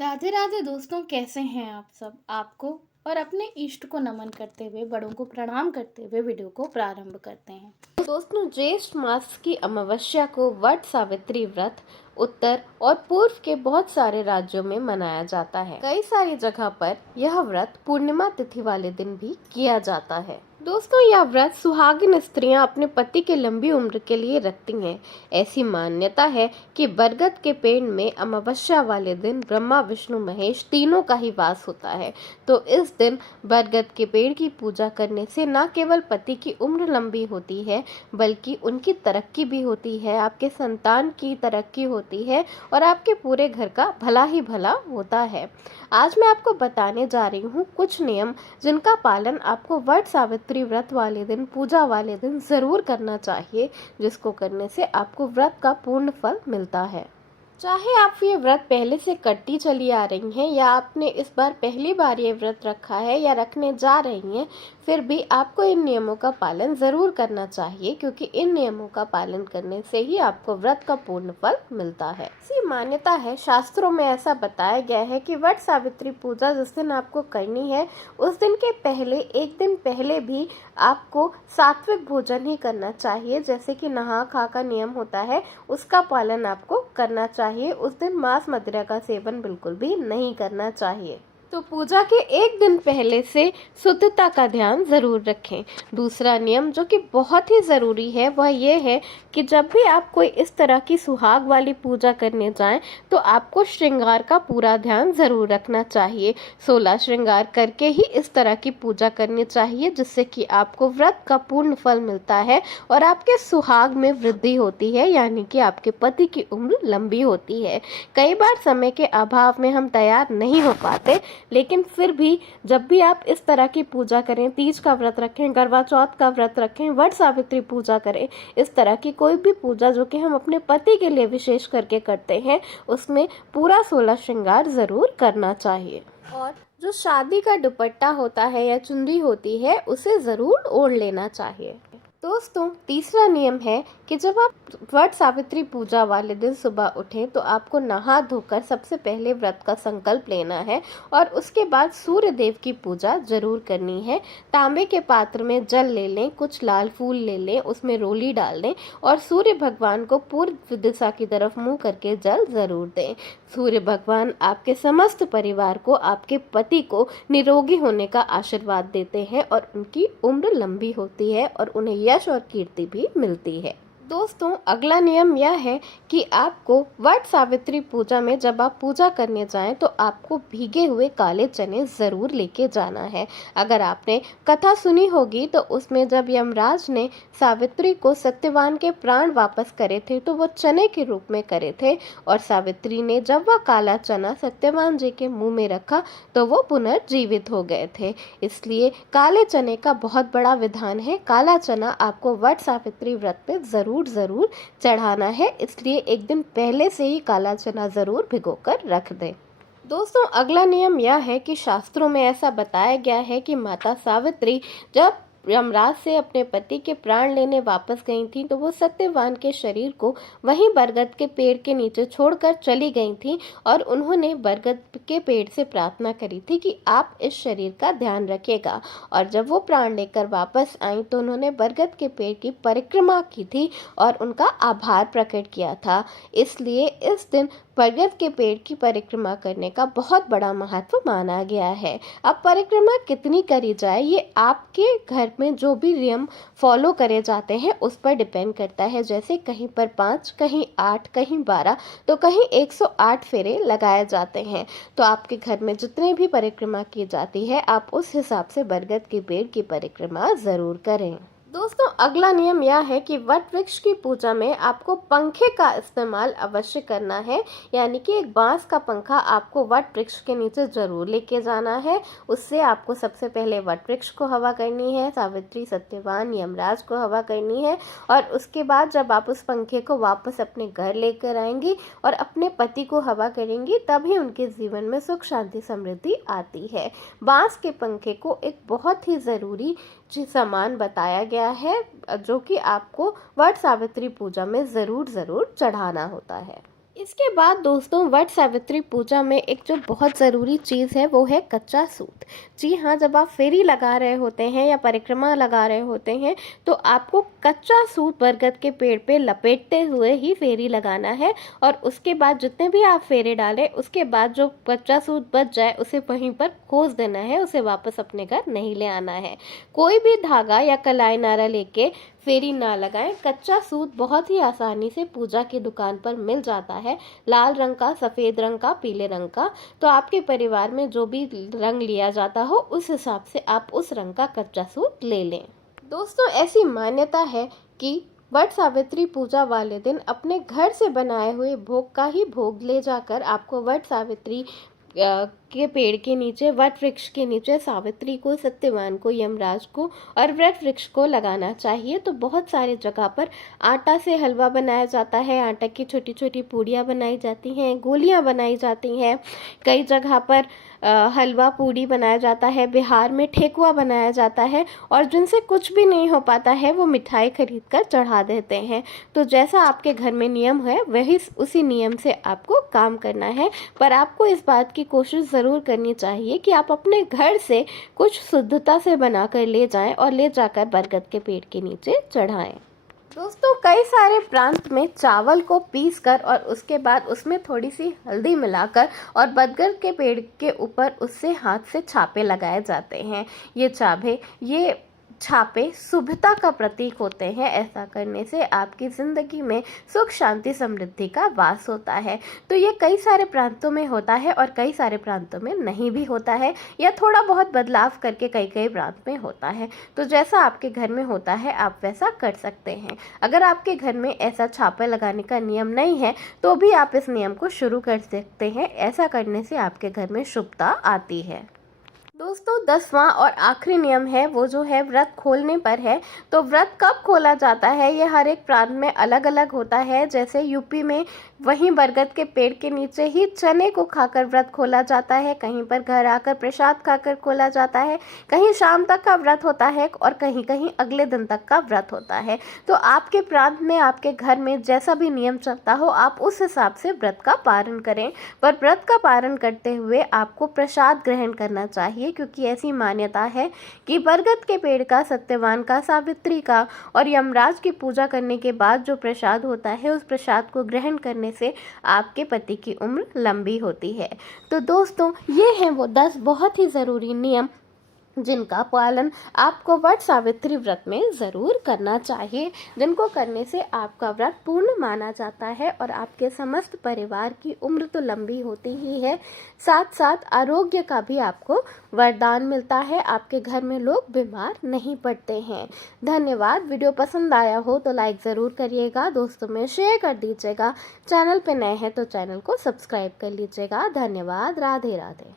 राधे राधे दोस्तों, कैसे हैं आप सब। आपको और अपने इष्ट को नमन करते हुए, बड़ों को प्रणाम करते हुए वीडियो को प्रारंभ करते हैं। दोस्तों, ज्येष्ठ मास की अमावस्या को वट सावित्री व्रत उत्तर और पूर्व के बहुत सारे राज्यों में मनाया जाता है। कई सारी जगह पर यह व्रत पूर्णिमा तिथि वाले दिन भी किया जाता है। दोस्तों, यह व्रत सुहागिन स्त्रियां अपने पति के लंबी उम्र के लिए रखती हैं। ऐसी मान्यता है कि बरगद के पेड़ में अमावस्या वाले दिन ब्रह्मा विष्णु महेश तीनों का ही वास होता है। तो इस दिन बरगद के पेड़ की पूजा करने से न केवल पति की उम्र लंबी होती है, बल्कि उनकी तरक्की भी होती है, आपके संतान की तरक्की होती है और आपके पूरे घर का भला ही भला होता है। आज मैं आपको बताने जा रही हूँ कुछ नियम जिनका पालन आपको वट सावित्री व्रत वाले दिन, पूजा वाले दिन जरूर करना चाहिए, जिसको करने से आपको व्रत का पूर्ण फल मिलता है। चाहे आप ये व्रत पहले से करती चली आ रही हैं या आपने इस बार पहली बार ये व्रत रखा है या रखने जा रही हैं, फिर भी आपको इन नियमों का पालन ज़रूर करना चाहिए, क्योंकि इन नियमों का पालन करने से ही आपको व्रत का पूर्ण फल मिलता है। ऐसी मान्यता है, शास्त्रों में ऐसा बताया गया है कि वट सावित्री पूजा जिस दिन आपको करनी है, उस दिन के पहले एक दिन पहले भी आपको सात्विक भोजन ही करना चाहिए। जैसे कि नहा खा का नियम होता है, उसका पालन आपको करना चाहिए। उस दिन मांस मदिरा का सेवन बिल्कुल भी नहीं करना चाहिए। तो पूजा के एक दिन पहले से शुद्धता का ध्यान जरूर रखें। दूसरा नियम जो कि बहुत ही ज़रूरी है वह ये है कि जब भी आप कोई इस तरह की सुहाग वाली पूजा करने जाएं, तो आपको श्रृंगार का पूरा ध्यान ज़रूर रखना चाहिए। 16 श्रृंगार करके ही इस तरह की पूजा करनी चाहिए, जिससे कि आपको व्रत का पूर्ण फल मिलता है और आपके सुहाग में वृद्धि होती है, यानी कि आपके पति की उम्र लंबी होती है। कई बार समय के अभाव में हम तैयार नहीं हो पाते, लेकिन फिर भी जब भी आप इस तरह की पूजा करें, तीज का व्रत रखें, करवा चौथ का व्रत रखें, वट सावित्री पूजा करें, इस तरह की कोई भी पूजा जो कि हम अपने पति के लिए विशेष करके करते हैं, उसमें पूरा 16 श्रृंगार जरूर करना चाहिए। और जो शादी का दुपट्टा होता है या चुनरी होती है, उसे जरूर ओढ़ लेना चाहिए। दोस्तों, तीसरा नियम है कि जब आप वट सावित्री पूजा वाले दिन सुबह उठें, तो आपको नहा धोकर सबसे पहले व्रत का संकल्प लेना है और उसके बाद सूर्य देव की पूजा जरूर करनी है। तांबे के पात्र में जल ले लें, कुछ लाल फूल ले लें, उसमें रोली डाल दें और सूर्य भगवान को पूर्व दिशा की तरफ मुंह करके जल जरूर दें। सूर्य भगवान आपके समस्त परिवार को, आपके पति को निरोगी होने का आशीर्वाद देते हैं और उनकी उम्र लंबी होती है और उन्हें यश और कीर्ति भी मिलती है। दोस्तों, अगला नियम यह है कि आपको वट सावित्री पूजा में जब आप पूजा करने जाएं, तो आपको भीगे हुए काले चने ज़रूर लेके जाना है। अगर आपने कथा सुनी होगी, तो उसमें जब यमराज ने सावित्री को सत्यवान के प्राण वापस करे थे, तो वो चने के रूप में करे थे और सावित्री ने जब वह काला चना सत्यवान जी के मुंह में रखा, तो वो पुनर्जीवित हो गए थे। इसलिए काले चने का बहुत बड़ा विधान है। काला चना आपको वट सावित्री व्रत में जरूर चढ़ाना है, इसलिए एक दिन पहले से ही काला चना जरूर भिगोकर रख दें। दोस्तों, अगला नियम यह है कि शास्त्रों में ऐसा बताया गया है कि माता सावित्री जब यमराज से अपने पति के प्राण लेने वापस गई थी, तो वो सत्यवान के शरीर को वहीं बरगद के पेड़ के नीचे छोड़कर चली गई थी और उन्होंने बरगद के पेड़ से प्रार्थना करी थी कि आप इस शरीर का ध्यान रखिएगा। और जब वो प्राण लेकर वापस आई, तो उन्होंने बरगद के पेड़ की परिक्रमा की थी और उनका आभार प्रकट किया था। इसलिए इस दिन बरगद के पेड़ की परिक्रमा करने का बहुत बड़ा महत्व माना गया है। अब परिक्रमा कितनी करी जाए, ये आपके घर में जो भी नियम फॉलो करे जाते हैं उस पर डिपेंड करता है। जैसे कहीं पर 5, कहीं 8, कहीं 12, तो कहीं 108 फेरे लगाए जाते हैं। तो आपके घर में जितने भी परिक्रमा की जाती है, आप उस हिसाब से बरगद के पेड़ की परिक्रमा जरूर करें। दोस्तों, अगला नियम यह है कि वट वृक्ष की पूजा में आपको पंखे का इस्तेमाल अवश्य करना है, यानी कि एक बांस का पंखा आपको वट वृक्ष के नीचे जरूर लेके जाना है। उससे आपको सबसे पहले वट वृक्ष को हवा करनी है, सावित्री, सत्यवान, यमराज को हवा करनी है और उसके बाद जब आप उस पंखे को वापस अपने घर लेकर आएंगी और अपने पति को हवा करेंगी, तभी उनके जीवन में सुख, शांति, समृद्धि आती है। बांस के पंखे को एक बहुत ही ज़रूरी सामान बताया गया है, जो कि आपको वट सावित्री पूजा में ज़रूर चढ़ाना होता है। इसके बाद दोस्तों वट सावित्री पूजा में एक जो बहुत ज़रूरी चीज़ है वो है कच्चा सूत। जी हाँ, जब आप फेरी लगा रहे होते हैं या परिक्रमा लगा रहे होते हैं तो आपको कच्चा सूत बरगद के पेड़ पे लपेटते हुए ही फेरी लगाना है। और उसके बाद जितने भी आप फेरे डालें उसके बाद जो कच्चा सूत बच जाए उसे वहीं पर खोस देना है, उसे वापस अपने घर नहीं ले आना है। कोई भी धागा या कलाई नारा लेके फेरी ना लगाएं। कच्चा सूत बहुत ही आसानी से पूजा की दुकान पर मिल जाता है, लाल रंग का, सफ़ेद रंग का, पीले रंग का। तो आपके परिवार में जो भी रंग लिया जाता हो उस हिसाब से आप उस रंग का कच्चा सूत ले लें। दोस्तों ऐसी मान्यता है कि वट सावित्री पूजा वाले दिन अपने घर से बनाए हुए भोग का ही भोग ले जाकर आपको वट सावित्री के पेड़ के नीचे, वट वृक्ष के नीचे सावित्री को, सत्यवान को, यमराज को और वट वृक्ष को लगाना चाहिए। तो बहुत सारे जगह पर आटा से हलवा बनाया जाता है, आटा की छोटी छोटी पूड़ियाँ बनाई जाती हैं, गोलियाँ बनाई जाती हैं। कई जगह पर हलवा पूड़ी बनाया जाता है, बिहार में ठेकुआ बनाया जाता है। और जिनसे कुछ भी नहीं हो पाता है वो मिठाई खरीद कर चढ़ा देते हैं। तो जैसा आपके घर में नियम है वही उसी नियम से आपको काम करना है। पर आपको इस बात की कोशिश ज़रूर करनी चाहिए कि आप अपने घर से कुछ शुद्धता से बना कर ले जाएं और ले जाकर बरगद के पेड़ के नीचे चढ़ाएं। दोस्तों कई सारे प्रांत में चावल को पीसकर और उसके बाद उसमें थोड़ी सी हल्दी मिलाकर और बरगद के पेड़ के ऊपर उससे हाथ से छापे लगाए जाते हैं। ये छापे शुभता का प्रतीक होते हैं। ऐसा करने से आपकी ज़िंदगी में सुख शांति समृद्धि का वास होता है। तो ये कई सारे प्रांतों में होता है और कई सारे प्रांतों में नहीं भी होता है, या थोड़ा बहुत बदलाव करके कई कई प्रांत में होता है। तो जैसा आपके घर में होता है आप वैसा कर सकते हैं। अगर आपके घर में ऐसा छापे लगाने का नियम नहीं है तो भी आप इस नियम को शुरू कर सकते हैं। ऐसा करने से आपके घर में शुभता आती है। दोस्तों 10वां और आखिरी नियम है वो जो है व्रत खोलने पर है। तो व्रत कब खोला जाता है ये हर एक प्रांत में अलग अलग होता है। जैसे यूपी में वहीं बरगद के पेड़ के नीचे ही चने को खाकर व्रत खोला जाता है, कहीं पर घर आकर प्रसाद खाकर खोला जाता है, कहीं शाम तक का व्रत होता है और कहीं कहीं अगले दिन तक का व्रत होता है। तो आपके प्रांत में, आपके घर में जैसा भी नियम चलता हो आप उस हिसाब से व्रत का पालन करें। पर व्रत का पालन करते हुए आपको प्रसाद ग्रहण करना चाहिए, क्योंकि ऐसी मान्यता है कि बरगद के पेड़ का, सत्यवान का, सावित्री का और यमराज की पूजा करने के बाद जो प्रसाद होता है उस प्रसाद को ग्रहण करने से आपके पति की उम्र लंबी होती है। तो दोस्तों ये हैं वो 10 बहुत ही ज़रूरी नियम जिनका पालन आपको वट सावित्री व्रत में ज़रूर करना चाहिए, जिनको करने से आपका व्रत पूर्ण माना जाता है और आपके समस्त परिवार की उम्र तो लंबी होती ही है, साथ साथ आरोग्य का भी आपको वरदान मिलता है। आपके घर में लोग बीमार नहीं पड़ते हैं। धन्यवाद। वीडियो पसंद आया हो तो लाइक ज़रूर करिएगा, दोस्तों में शेयर कर दीजिएगा। चैनल पे नए हैं तो चैनल को सब्सक्राइब कर लीजिएगा। धन्यवाद। राधे राधे।